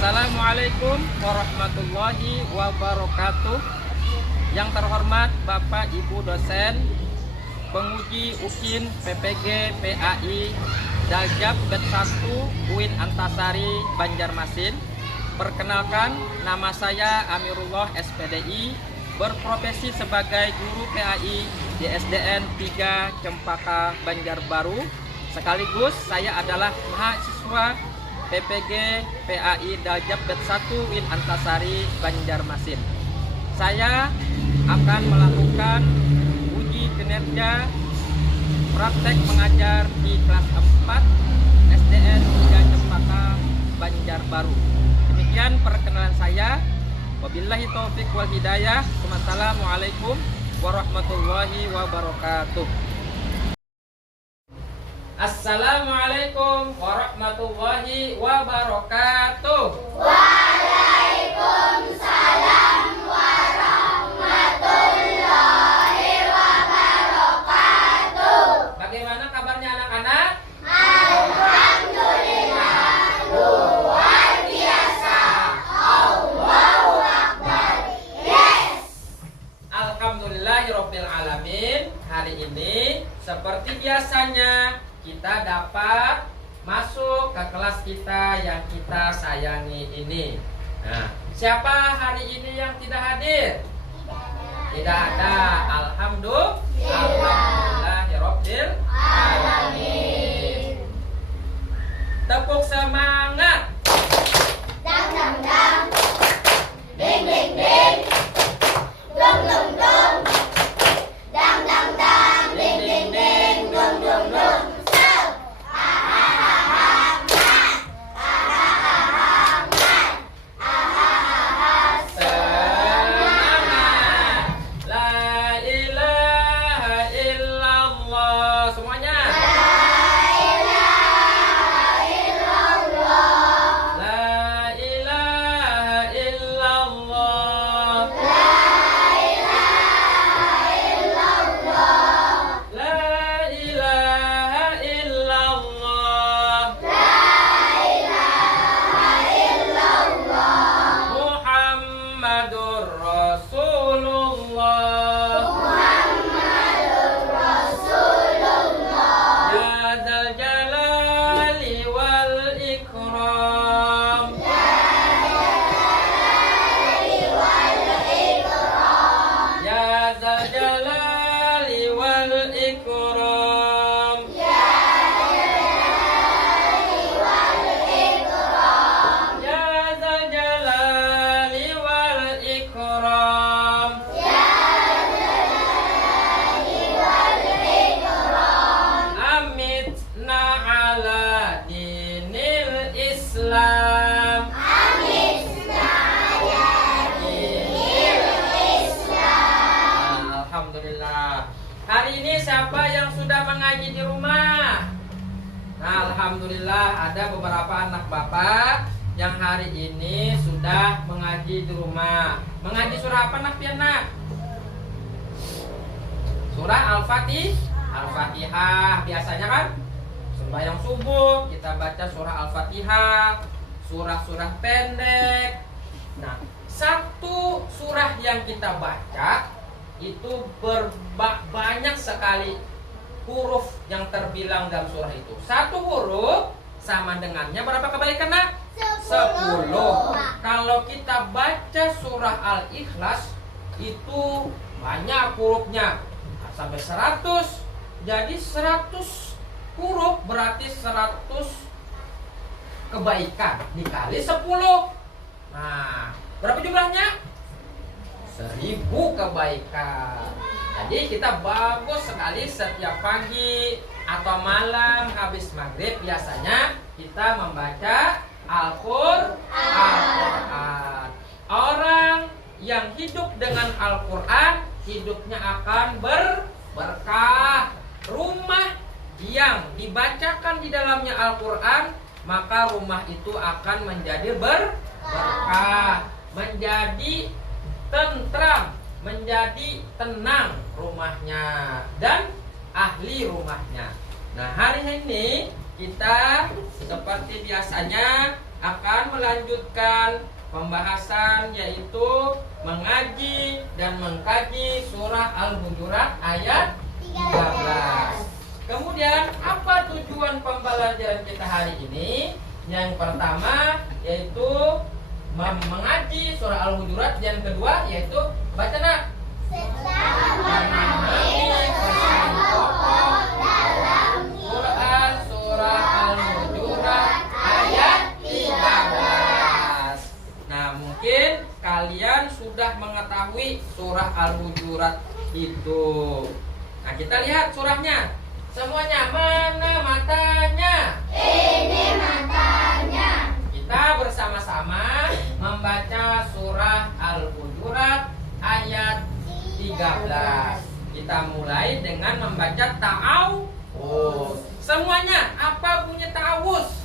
Assalamualaikum warahmatullahi wabarakatuh. Yang terhormat Bapak Ibu dosen, penguji UKIN PPG PAI Daljab Bet 1 UIN Antasari Banjarmasin. Perkenalkan, nama saya Amirullah SPDI, berprofesi sebagai guru PAI di SDN 3 Cempaka Banjarbaru. Sekaligus saya adalah mahasiswa PPG PAI Daljab Bet 1 UIN Antasari Banjarmasin. Saya akan melakukan uji kinerja praktek mengajar di kelas 4 SDN 3 Cempaka Banjarbaru. Demikian perkenalan saya. Wabillahi taufik wal hidayah. Wassalamualaikum warahmatullahi wabarakatuh. Assalamualaikum warahmatullahi wabarakatuh. Waalaikumsalam warahmatullahi wabarakatuh. Bagaimana kabarnya anak-anak? Alhamdulillah, luar biasa. Allahu Akbar. Yes. Alhamdulillahirabbil alamin. Hari ini seperti biasanya kita dapat masuk ke kelas kita yang kita sayangi ini. Nah, siapa hari ini yang tidak hadir? Tidak ada. Alhamdulillahirabbil alamin. Tepuk semangat. Dang dang dang. Ding ding ding. Dong dong dong. Dang dang dang. Ding ding ding. Dong dong dong. Hari ini siapa yang sudah mengaji di rumah? Nah, alhamdulillah ada beberapa anak bapak yang hari ini sudah mengaji di rumah. Mengaji surah apa nak pianak? Surah Al-Fatihah. Biasanya kan sembahyang subuh kita baca surah Al-Fatihah, surah-surah pendek. Nah, satu surah yang kita baca itu banyak sekali huruf yang terbilang dalam surah itu. Satu huruf sama dengannya berapa kebalikan nak? 10. Kalau kita baca surah Al-Ikhlas itu banyak hurufnya, sampai 100. Jadi 100 huruf berarti 100 kebaikan dikali 10. Nah, berapa jumlahnya? 1000 kebaikan. Jadi kita bagus sekali setiap pagi atau malam habis maghrib biasanya kita membaca Al-Quran. Orang yang hidup dengan Al-Quran hidupnya akan berkah. Rumah yang dibacakan di dalamnya Al-Quran, maka rumah itu akan menjadi berkah, menjadi tentram, menjadi tenang rumahnya dan ahli rumahnya. Nah, hari ini kita seperti biasanya akan melanjutkan pembahasan, yaitu mengaji dan mengkaji surah Al-Hujurat ayat 13. Kemudian apa tujuan pembelajaran kita hari ini? Yang pertama yaitu mengaji surah Al-Hujurat, yang kedua yaitu baca nak. Quran surah Al-Hujurat ayat 13. Nah, mungkin kalian sudah mengetahui surah Al-Hujurat itu. Nah, kita lihat surahnya. Semuanya, mana matanya? Ini matanya. Kita bersama-sama membaca surah Al-Hujurat ayat 13. Kita mulai dengan membaca ta'awuz. Semuanya, apa bunyi ta'awuz?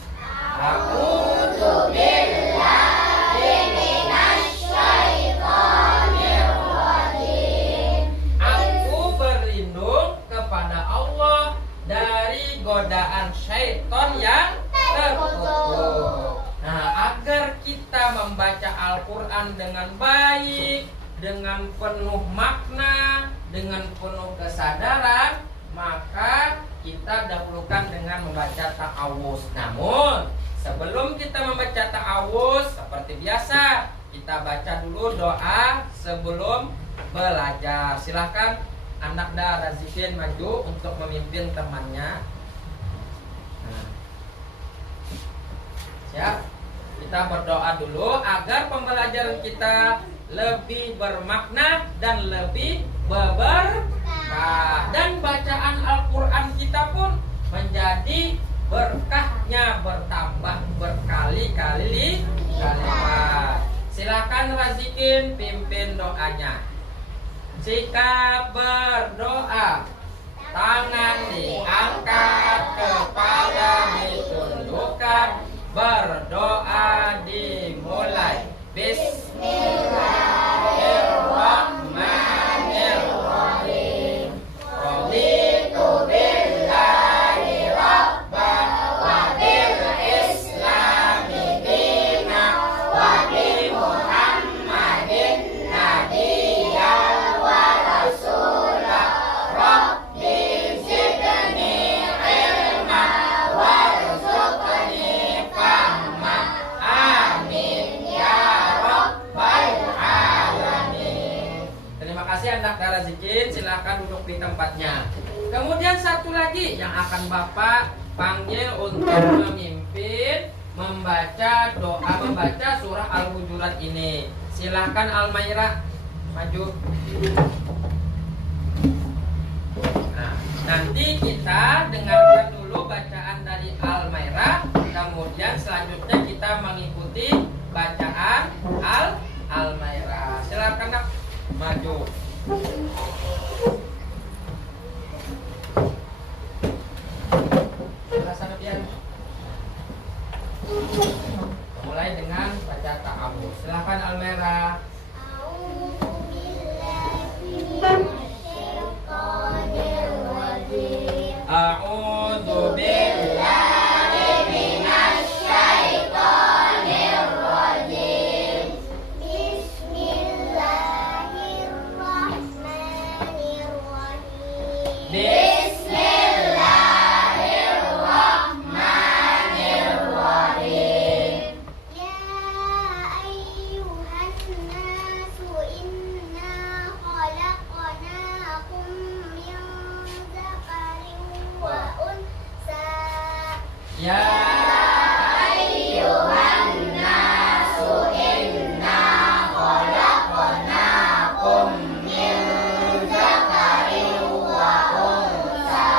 A'udzu billahi minasyaitonir rajim. Aku berlindung kepada Allah dari godaan syaitan yang terkutuk. Nah, agar kita membaca Al-Quran dengan baik, dengan penuh makna, dengan penuh kesadaran, maka kita dahulukan dengan membaca ta'awuz. Namun, sebelum kita membaca ta'awuz, seperti biasa, kita baca dulu doa sebelum belajar. Silahkan anak Razikin maju untuk memimpin temannya. Nah, siap? Kita berdoa dulu agar pembelajaran kita lebih bermakna dan lebih berkah, dan bacaan Al-Quran kita pun menjadi berkahnya bertambah berkali-kali lipat. Silakan Razikin pimpin doanya. Sikap berdoa, tangan diangkat, kepala ditundukkan, berdoa dimulai. Bismillahirrahmanirrahim. Raditu billahi rabban wa bil islami dinan wa bi Muhammadin nabiyyan wa rasulah. Rabbi zidni ilman warzuqni fahman. Amin ya rabbal alamin. Terima kasih anak Razikin, silahkan duduk di tempatnya. Kemudian satu lagi yang akan Bapak panggil untuk memimpin membaca doa, membaca surah Al-Hujurat ini. Silahkan Almaira maju. Nah, nanti kita dengarkan dulu bacaan dari Almaira, kemudian selanjutnya kita mengikuti bacaan Almaira. Silakan nak maju. Sana pian. Mulai dengan baca ta'awuz. Silakan Almaira. A'udzu billahi minasyaitonir rajim. A'udzu billahi minasyaitonir rajim. Bismillahirrahmanirrahim. Bismillahirrahmanirrahim. Ya ayyuhan nasu inna khalaqnakum min dzakarin wa unsa. Ya ayyuhan nasu inna khalaqnakum min dzakarin wa unsa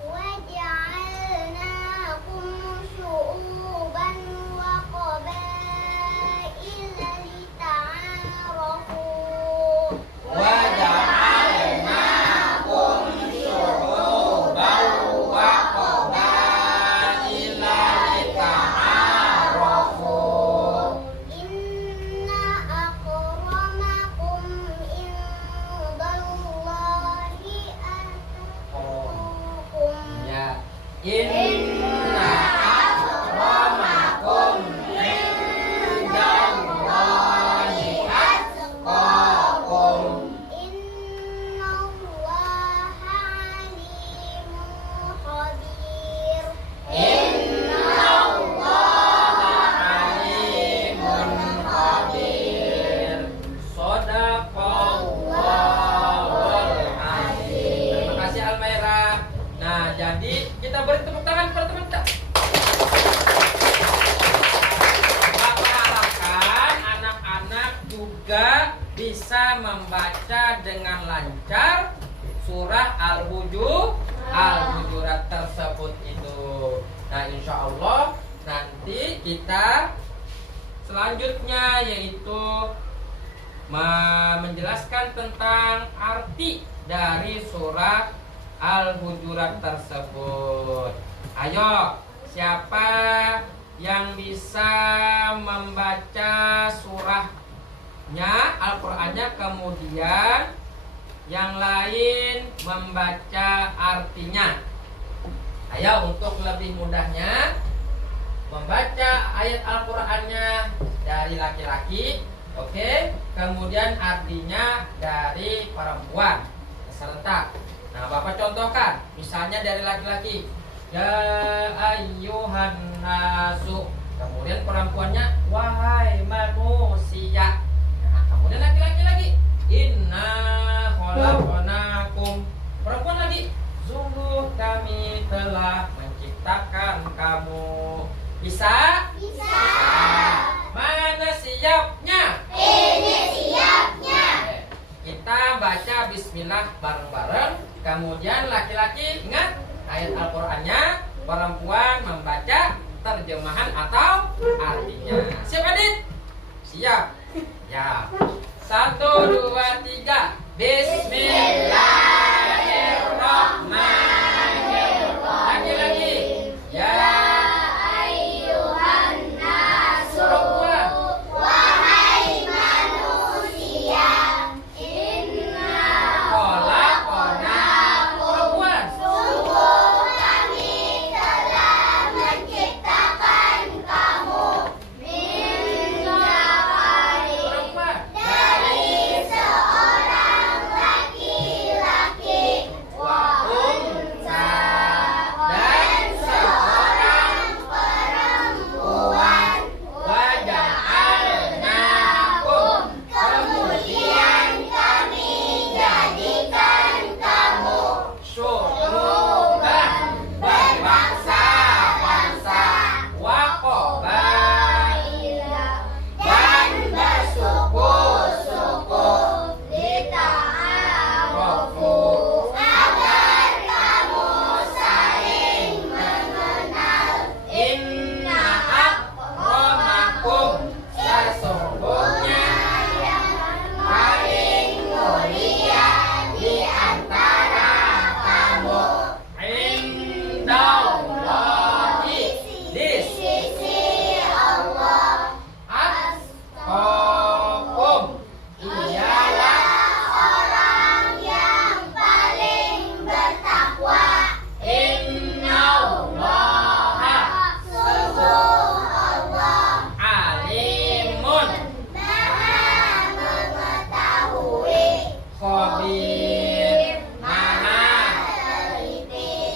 wa ja'alnakum syu'uban wa qabaila lita'arafu. wa ja'alnakum syu'uban wa qabaila lita'arafu. Inna akramakum indallahi atqakum. Ya, inna akramakum juga bisa membaca dengan lancar surah Al-Hujurat tersebut itu. Nah, insya Allah nanti kita selanjutnya yaitu menjelaskan tentang arti dari surah Al-Hujurat tersebut. Ayo, siapa yang bisa membaca surahnya, Al-Qur'annya, kemudian yang lain membaca artinya. Ayo, untuk lebih mudahnya membaca ayat Al-Qur'annya dari laki-laki, oke, kemudian artinya dari perempuan serentak. Nah, Bapak contohkan, misalnya dari laki-laki, ya ayyuhan nasu, kemudian perempuannya wahai manusia. Nah, kemudian laki-laki lagi, inna khalaqnakum, perempuan lagi, sungguh kami telah menciptakan kamu. Bisa? Bisa. Mana siapnya? Ini siapnya. Kita baca bismillah bareng-bareng. Kemudian laki-laki ingat ayat Al-Qur'annya, perempuan membaca terjemahan atau artinya. Siap adik? Siap. Ya. 1, 2, 3. Bismillahirrahmanirrahim. Laki-laki. Ya.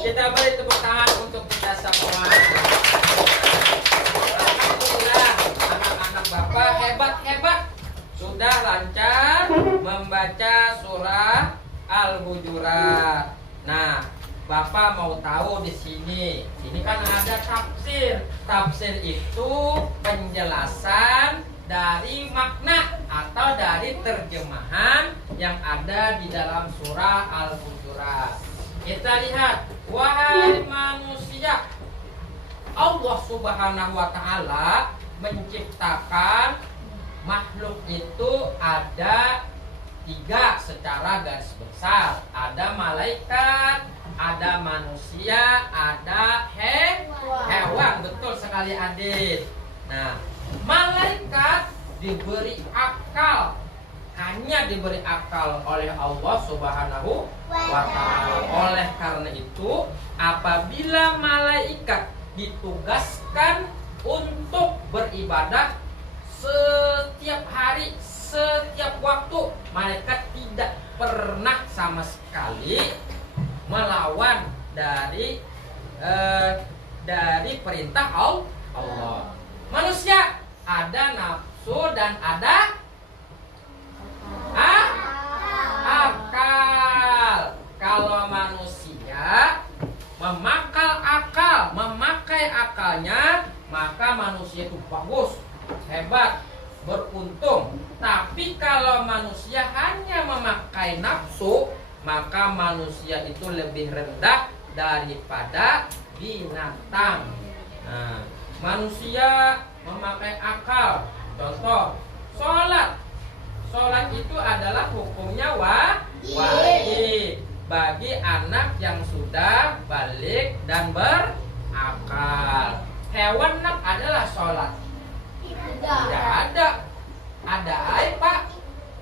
Kita beri tepuk tangan untuk kita semua. Alhamdulillah, anak-anak Bapak hebat-hebat, sudah lancar membaca surah Al-Hujurat. Nah, Bapak mau tahu di sini. Ini kan ada tafsir. Tafsir itu penjelasan dari makna atau dari terjemahan yang ada di dalam surah Al-Hujurat. Kita lihat, wahai manusia, Allah Subhanahu wa Ta'ala menciptakan makhluk itu ada 3 secara garis besar. Ada malaikat, ada manusia, ada hewan. Betul sekali adik. Nah, malaikat diberi akal, hanya diberi akal oleh Allah Subhanahu wa Ta'ala. Oleh karena itu, apabila malaikat ditugaskan untuk beribadah setiap hari, setiap waktu, malaikat tidak pernah sama sekali melawan dari perintah Allah. Manusia ada nafsu dan ada akal. Kalau manusia memakai akalnya, maka manusia itu bagus, hebat, beruntung. Tapi kalau manusia hanya memakai nafsu, maka manusia itu lebih rendah daripada binatang. Nah, manusia memakai akal. Contoh, sholat. Sholat itu adalah hukumnya wajib bagi anak yang sudah balik dan berakal. Hewan adalah sholat? Tidak ada. Ada air pak,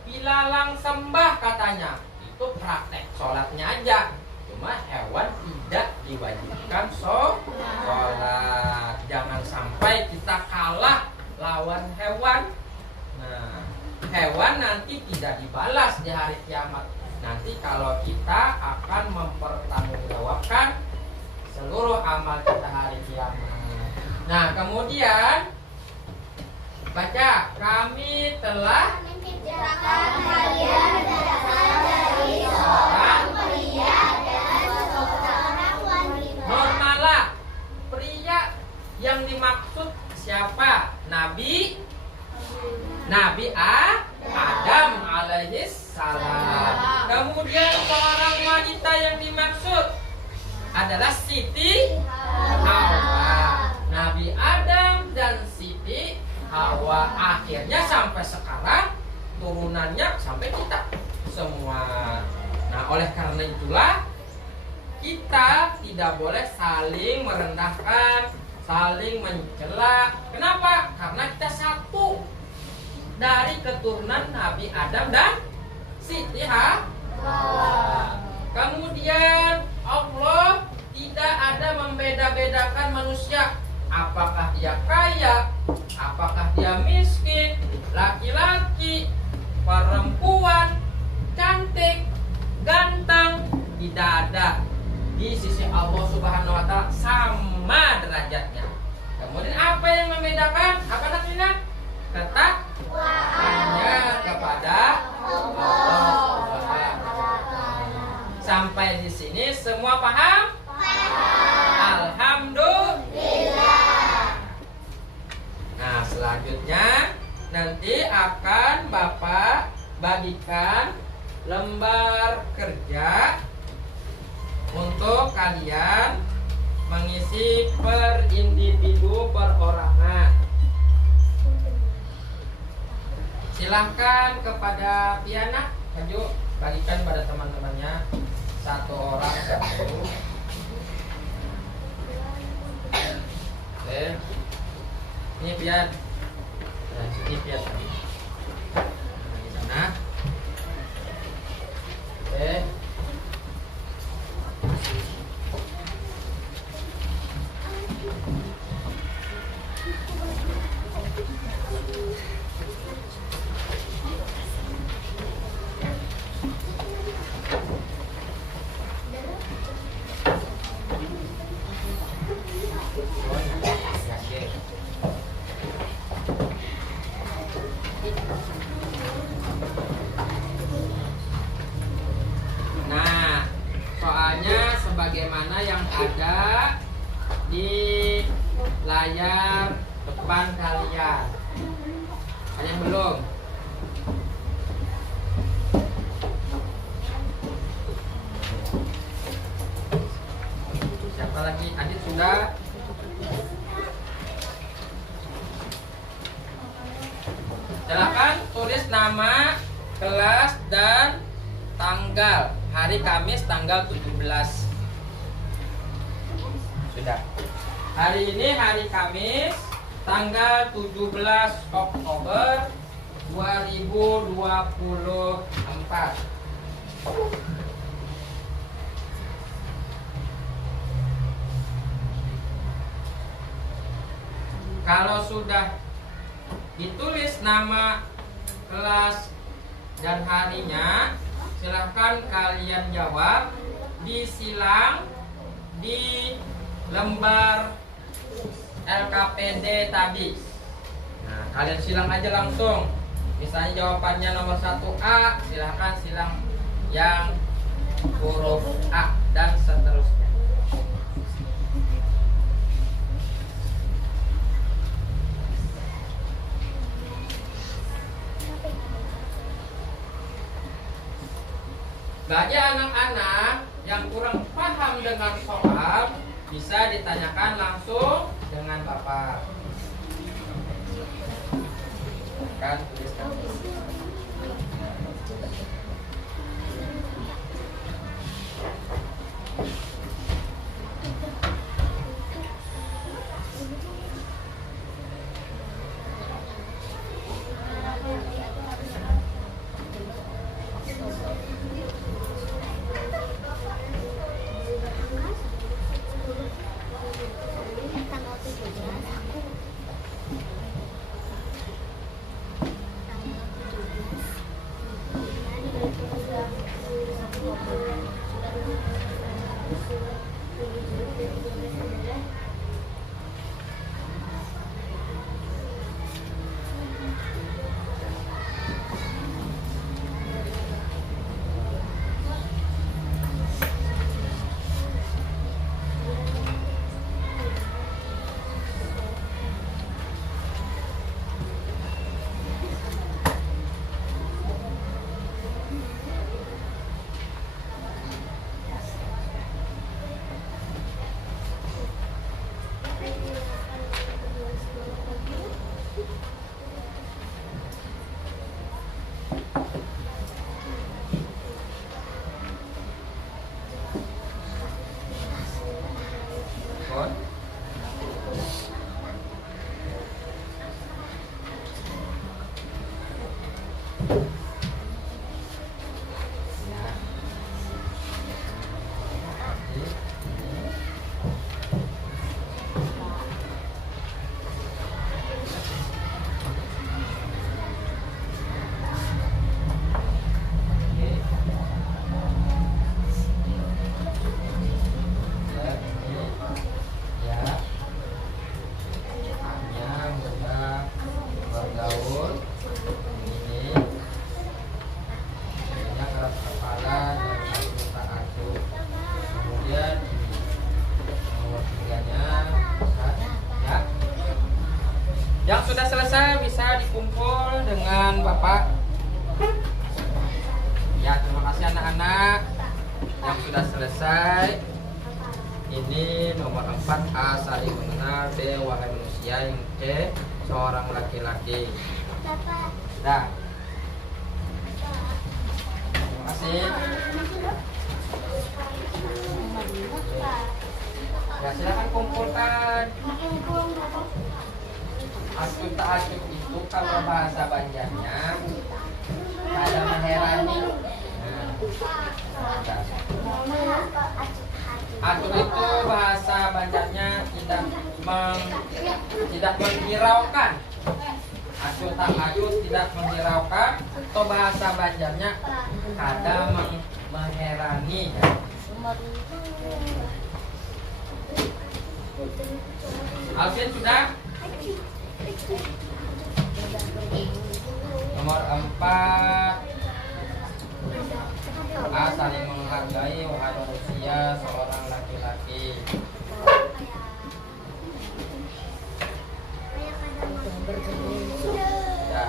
pilalang sembah katanya. Itu praktek sholatnya aja. Cuma hewan tidak diwajibkan sholat. Jangan sampai kita kalah lawan hewan. Nah, hewan nanti tidak dibalas di hari kiamat. Nanti kalau kita akan mempertanggungjawabkan seluruh amal kita hari kiamat. Nah, kemudian baca, kami telah menciptakan kalian berasal dari seorang pria dan seorang wanita. Normallah, pria yang dimaksud siapa? Nabi Adam alaihis salam. Kemudian seorang wanita yang dimaksud adalah Siti Hawa. Nabi Adam dan Siti Hawa, akhirnya sampai sekarang turunannya sampai kita semua. Nah, oleh karena itulah kita tidak boleh saling merendahkan, saling mencela. Kenapa? Karena kita satu dari keturunan Nabi Adam dan Siti Hawa. Kemudian Allah tidak ada membeda-bedakan manusia. Apakah dia kaya, apakah dia miskin, laki-laki, perempuan, cantik, ganteng, tidak ada. Di sisi Allah Subhanahu wa Ta'ala sama derajatnya. Kemudian apa yang membedakan? Apa namanya? Ketakwaannya kepada Allah. Sampai di sini semua paham? Alhamdulillah. Nah, selanjutnya nanti akan Bapak bagikan lembar kerja untuk kalian mengisi per individu perorangan. Silahkan kepada Piana, maju bagikan pada teman-temannya, satu orang satu. Oke, ini Pian, dan sini Pian tadi. Di sana. Oke. Nah, soalnya sebagaimana yang ada di layar depan kalian. Ada yang belum? Siapa lagi? Adit sudah? Silakan tulis nama, kelas, dan tanggal. Hari Kamis tanggal 17. Sudah. Hari ini hari Kamis tanggal 17 Oktober 2024. Kalau sudah ditulis nama, kelas, dan harinya, silahkan kalian jawab disilang di lembar LKPD tadi. Nah, kalian silang aja langsung. Misalnya jawabannya nomor 1A, silahkan silang yang huruf A dan seterusnya. Bagi anak-anak yang kurang paham dengan soal, bisa ditanyakan langsung dengan Bapak. Kan tuliskan. Yang sudah selesai bisa dikumpul dengan Bapak. Ya, terima kasih anak-anak yang sudah selesai. Ini nomor 4A, saling mengenal. B, wahai manusia. Yang C, seorang laki-laki. Dah. Terima kasih. Ya, silakan kumpulkan. Asyuk tak asyuk itu kalau bahasa Banjarnya ada mengherani. Asyuk itu bahasa Banjarnya tidak menghiraukan. Asyuk tak asyuk tidak menghiraukan. Atau bahasa Banjarnya ada mengherani. Alvin sudah? Nomor 4 A, saling menghargai wahai manusia, seorang laki-laki. Ya.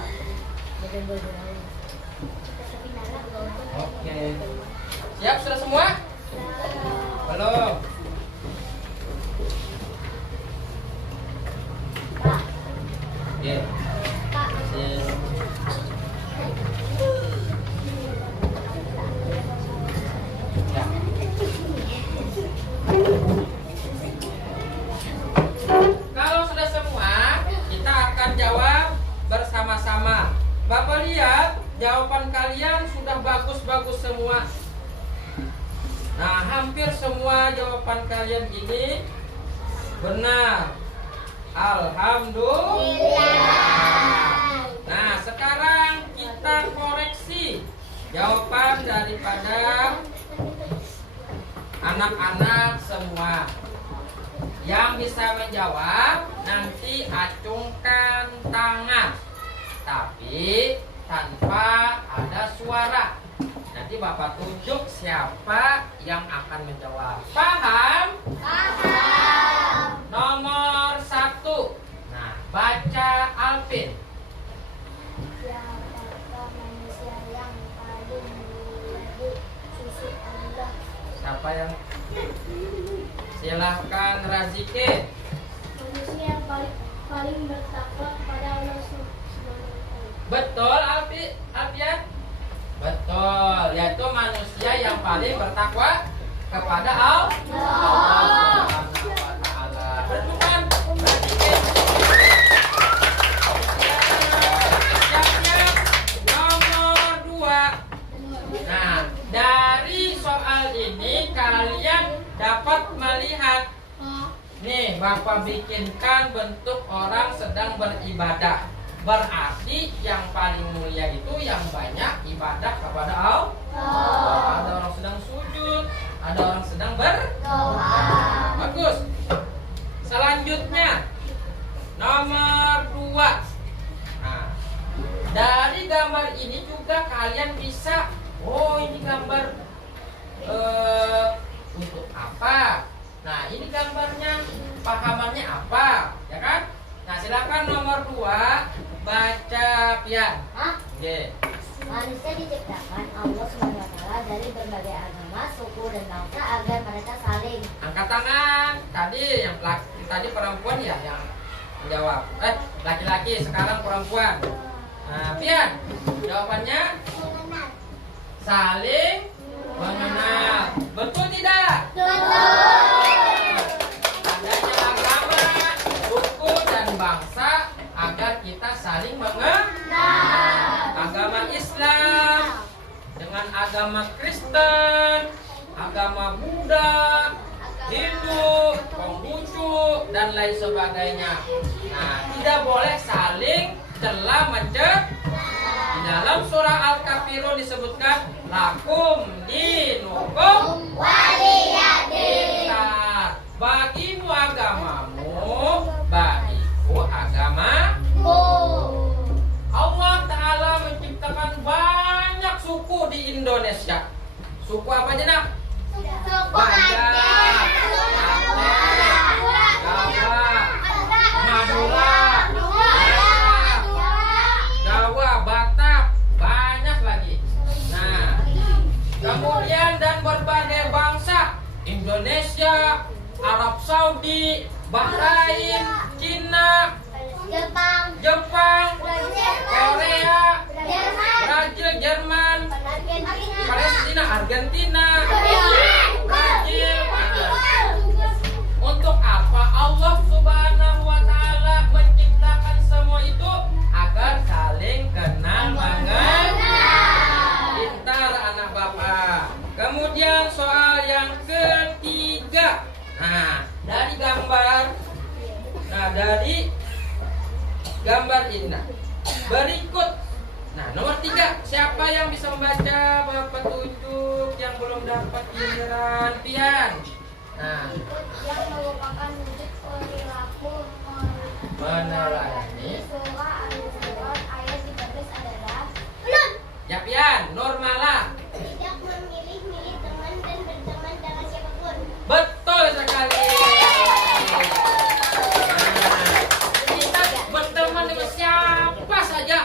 Oke. Siap sudah semua? Belum? Oke. Kalau sudah semua, kita akan jawab bersama-sama. Bapak lihat, jawaban kalian sudah bagus-bagus semua. Nah, hampir semua jawaban kalian ini benar. Alhamdulillah. Nah, sekarang kita koreksi jawaban daripada anak-anak semua. Yang bisa menjawab nanti acungkan tangan, tapi tanpa ada suara. Nanti Bapak tunjuk siapa yang akan menjawab. Paham? Paham. Nomor 1. Nah, baca Alvin. Siapakah manusia yang paling menyukai susu? Siapa yang silahkan Razike. Manusia yang paling bertakwa kepada Allah Subhanahu wa Ta'ala. Betul Alfian? Betul, yaitu manusia yang paling bertakwa kepada Allah Subhanahu wa Ta'ala. Berbukan Razike. Siap-siap. Nomor 2. Nah, dari soal ini kalian dapat melihat. Nih, Bapak bikinkan bentuk orang sedang beribadah. Berarti yang paling mulia itu yang banyak ibadah kepada Allah. Ada orang sedang sujud, ada orang sedang berdoa. Bagus. Selanjutnya, nomor 2. Nah, dari gambar ini juga kalian bisa, oh ini gambar untuk apa? Nah, ini gambarnya, pahamannya apa? Ya kan? Nah, silakan nomor 2 baca Pian. Oke. Manusia diciptakan Allah Subhanahu wa Ta'ala dari berbagai agama, suku dan bangsa agar mereka saling. Angkat tangan. Tadi yang tadi perempuan ya yang menjawab. Laki-laki, sekarang perempuan. Nah, Pian, jawabannya saling mengenal. Betul tidak? Adanya agama, suku dan bangsa agar kita saling mengenal. Agama Islam dengan agama Kristen, agama Buddha, Hindu, Konghucu dan lain sebagainya. Nah, tidak boleh saling celah mencela. Di dalam surah Al-Kafirun disebutkan lakum dinukum waliyadin. Bagimu agamamu, bagiku agamamu. Allah Ta'ala menciptakan banyak suku di Indonesia. Suku apa aja nak? Banyak. Jawa, Madura, Jawa, Batak, banyak lagi. Nah, kemudian dan berbagai bangsa, Indonesia, Arab Saudi, Bahrain, Cina, Jepang, Korea, Brazil, Jerman, Palestina, Argentina, Brazil. Untuk apa Allah Subhanahu wa Ta'ala menciptakan semua itu? Agar saling kenal mengenal. Pintar anak Bapak. Kemudian soal yang ketiga. Nah, dari gambar ini berikut. Nah, nomor 3, siapa yang bisa membaca Bapak tunjuk yang belum dapat giliran Pian. Nah, yang merupakan wujud perilaku meneladani. surah Al-Imran ayat 13 adalah Ya Pian, Nurmala. tidak memilih-milih teman dan berteman dengan siapapun. Betul sekali. Nah, kita berteman dengan siapa saja.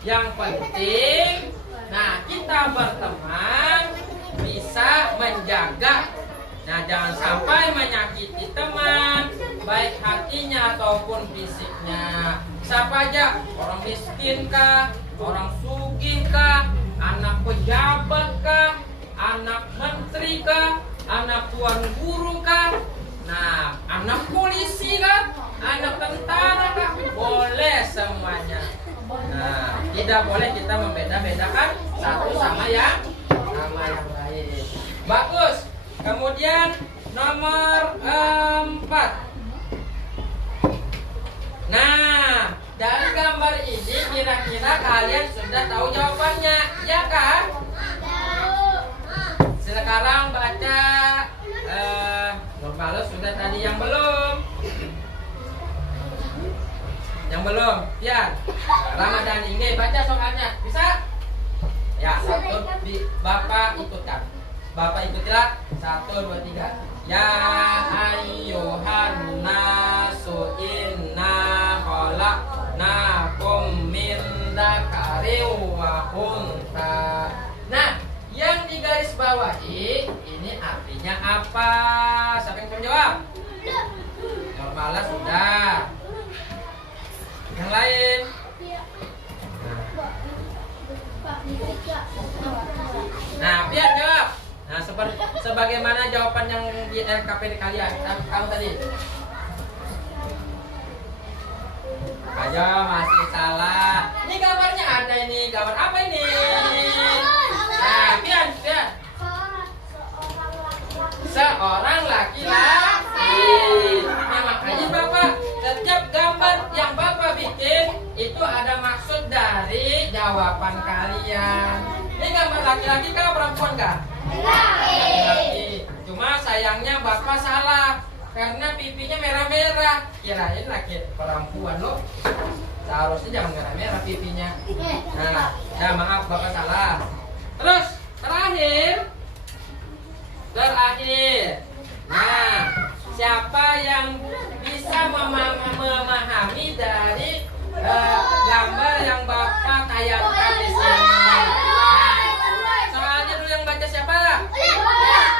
Yang penting, nah kita berteman bisa menjaga. Nah, jangan sampai menyakiti teman, baik hatinya ataupun fisiknya. Siapa aja, orang miskin kah, orang sugih kah, anak pejabat kah, anak menteri kah, anak tuan guru kah, nah, anak polisi kah, anak tentara kah, boleh semuanya. Nah, tidak boleh kita membeda-bedakan satu sama yang lain. Bagus. Kemudian nomor 4. Nah, dari gambar ini kira-kira kalian sudah tahu jawabannya, ya kan? Sekarang baca Nurmala sudah tadi yang belum. Yang belum, ya. Ramadan ini baca soalnya, bisa? Ya, satu Bapak ikutkan. Bapak ikutilah. 1, 2, 3. Ya ayyuhan nasu inna khalaqnakum min dzakarin wa untha. Nah, yang di garis bawahi ini artinya apa? Siapa yang mau jawab? Normalnya sudah. Yang lain? Nah, biar jawab. Nah, sebagaimana jawaban yang di RKP kalian, kamu tadi. Ayo, masih salah. Ini gambarnya ada ini. Gambar apa ini? Nah, Pian. Seorang laki-laki. Nah, makanya Bapak, setiap gambar yang Bapak bikin itu ada maksud dari jawaban kalian. Ini gambar laki-laki kah perempuan kah? Laki-laki. Cuma sayangnya Bapak salah karena pipinya merah-merah. Kirain laki perempuan loh. Seharusnya jangan merah-merah pipinya. Nah, maaf Bapak salah. Terus terakhir. Nah, siapa yang bisa memahami dari gambar yang Bapak tayangkan di sini? Soalnya dulu yang baca siapa?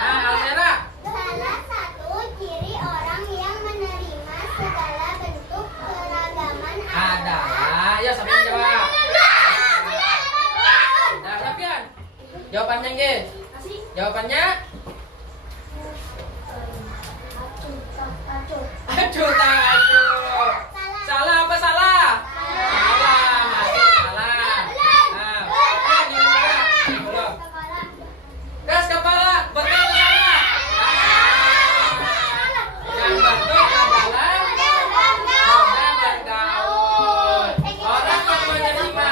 Almera. Salah satu ciri orang yang menerima segala bentuk keragaman Adalah, ya siapa yang jawab? Nah, Sapian. Jawabannya nggih? Jawabannya? Acuh. Salah apa salah? Salah, masih salah. Gas kepala, betul salah. Yang betul adalah moda bergaul. Orang yang menerima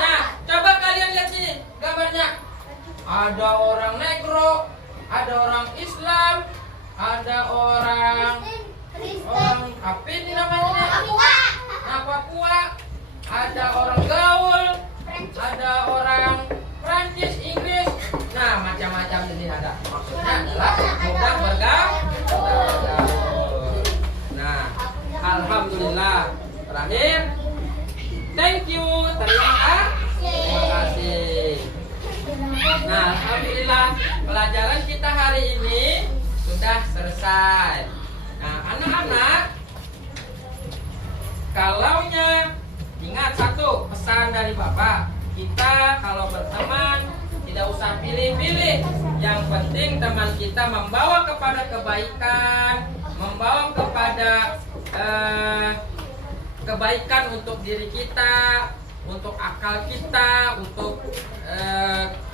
Nah, coba kalian lihat sini gambarnya. Ada orang negro, ada orang Islam, ada orang apa ini namanya? Papua, ada orang gaul, ada orang Prancis, Inggris. Nah, macam-macam ini ada. Maksudnya adalah mudah bergaul. Nah, alhamdulillah. Terakhir, thank you. Terima kasih. Nah, alhamdulillah pelajaran kita hari ini sudah selesai. Nah, anak-anak, kalaunya ingat satu pesan dari Bapak, kita kalau berteman tidak usah pilih-pilih. Yang penting teman kita membawa kepada kebaikan, membawa kepada kebaikan untuk diri kita, untuk akal kita, untuk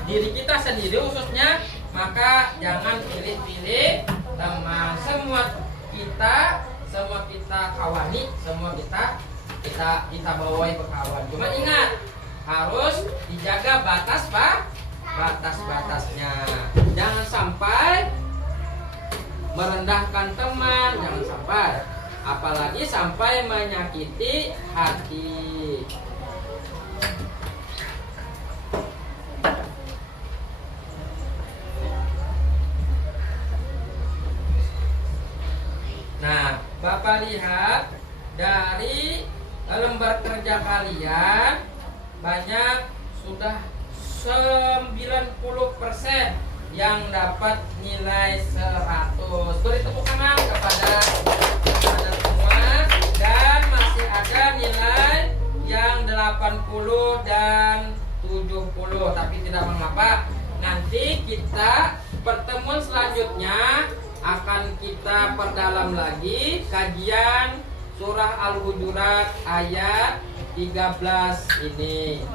diri kita sendiri khususnya. Maka jangan pilih-pilih teman. Semua kita kawani, semua kita bawai berkawan. Cuma ingat, harus dijaga batas-batasnya. Jangan sampai merendahkan teman, jangan sampai, apalagi sampai menyakiti hati. Nah, Bapak lihat dari lembar kerja kalian banyak sudah 90% yang dapat nilai 100. Beri tepuk tangan kepada semua. Dan masih ada nilai yang 80 dan 70. Tapi tidak mengapa, nanti kita pertemuan selanjutnya akan kita perdalam lagi kajian surah Al-Hujurat ayat 13 ini.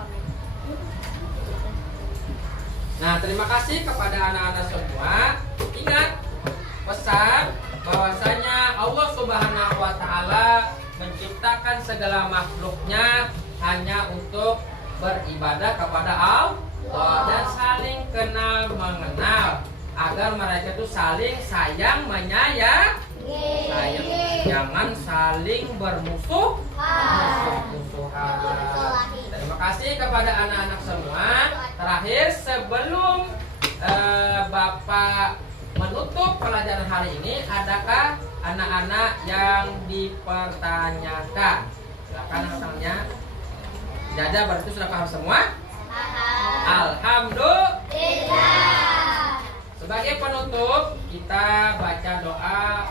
Nah, terima kasih kepada anak-anak semua. Ingat pesan bahwasanya Allah Subhanahu wa Ta'ala menciptakan segala makhluknya hanya untuk beribadah kepada Allah dan saling kenal mengenal, agar mereka itu saling sayang menyayang. Jangan saling musuhan. Terima kasih kepada anak-anak semua. Terakhir, sebelum Bapak menutup pelajaran hari ini, adakah anak-anak yang dipertanyakan? Silakan anak-anaknya. Tidak ada, berarti sudah paham semua? Alhamdulillah. Sebagai penutup kita baca doa,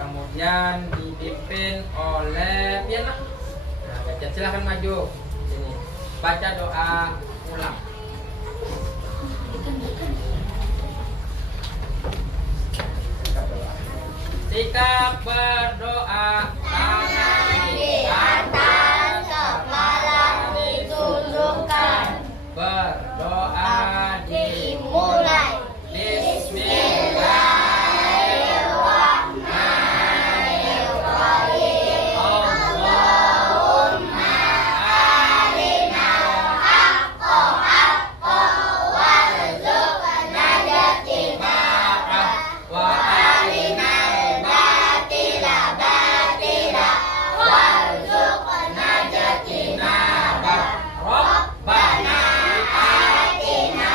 kemudian dipimpin oleh Piana. Nah, baca, silahkan maju sini. Baca doa ulang. Sikap berdoa, tangan di atas, kepala ditundukkan. Berdoa Dimulai. Bismillahirrahmanirrahim. Allahumma Arinal haqqa haqqa warzuqna ittiba'ah wa arinal batila batila warzuqna ijtinabah. Rabbana Atina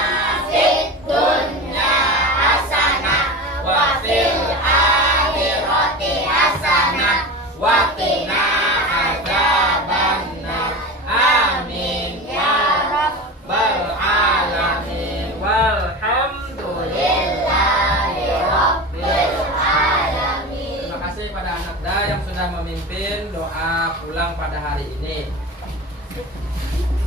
fid dunya hasanah wa fil akhirati hasanah wa qina adzabannar. Amin ya rabbal alamin. walhamdulillahi Rabbil alamin. Terima kasih pada anak Da yang sudah memimpin doa pulang pada hari ini.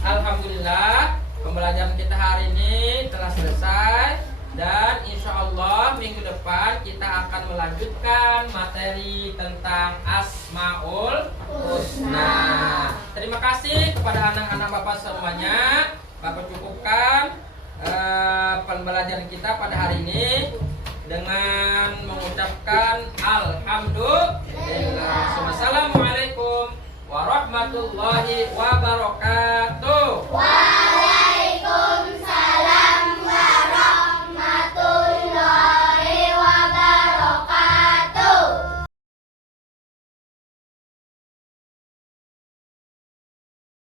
Alhamdulillah, pembelajaran kita hari ini telah selesai dan insya Allah minggu depan kita akan melanjutkan materi tentang Asmaul Husna. Terima kasih kepada anak-anak Bapak semuanya. Bapak cukupkan pembelajaran kita pada hari ini dengan mengucapkan Alhamdulillah. Wassalamualaikum warahmatullahi wabarakatuh.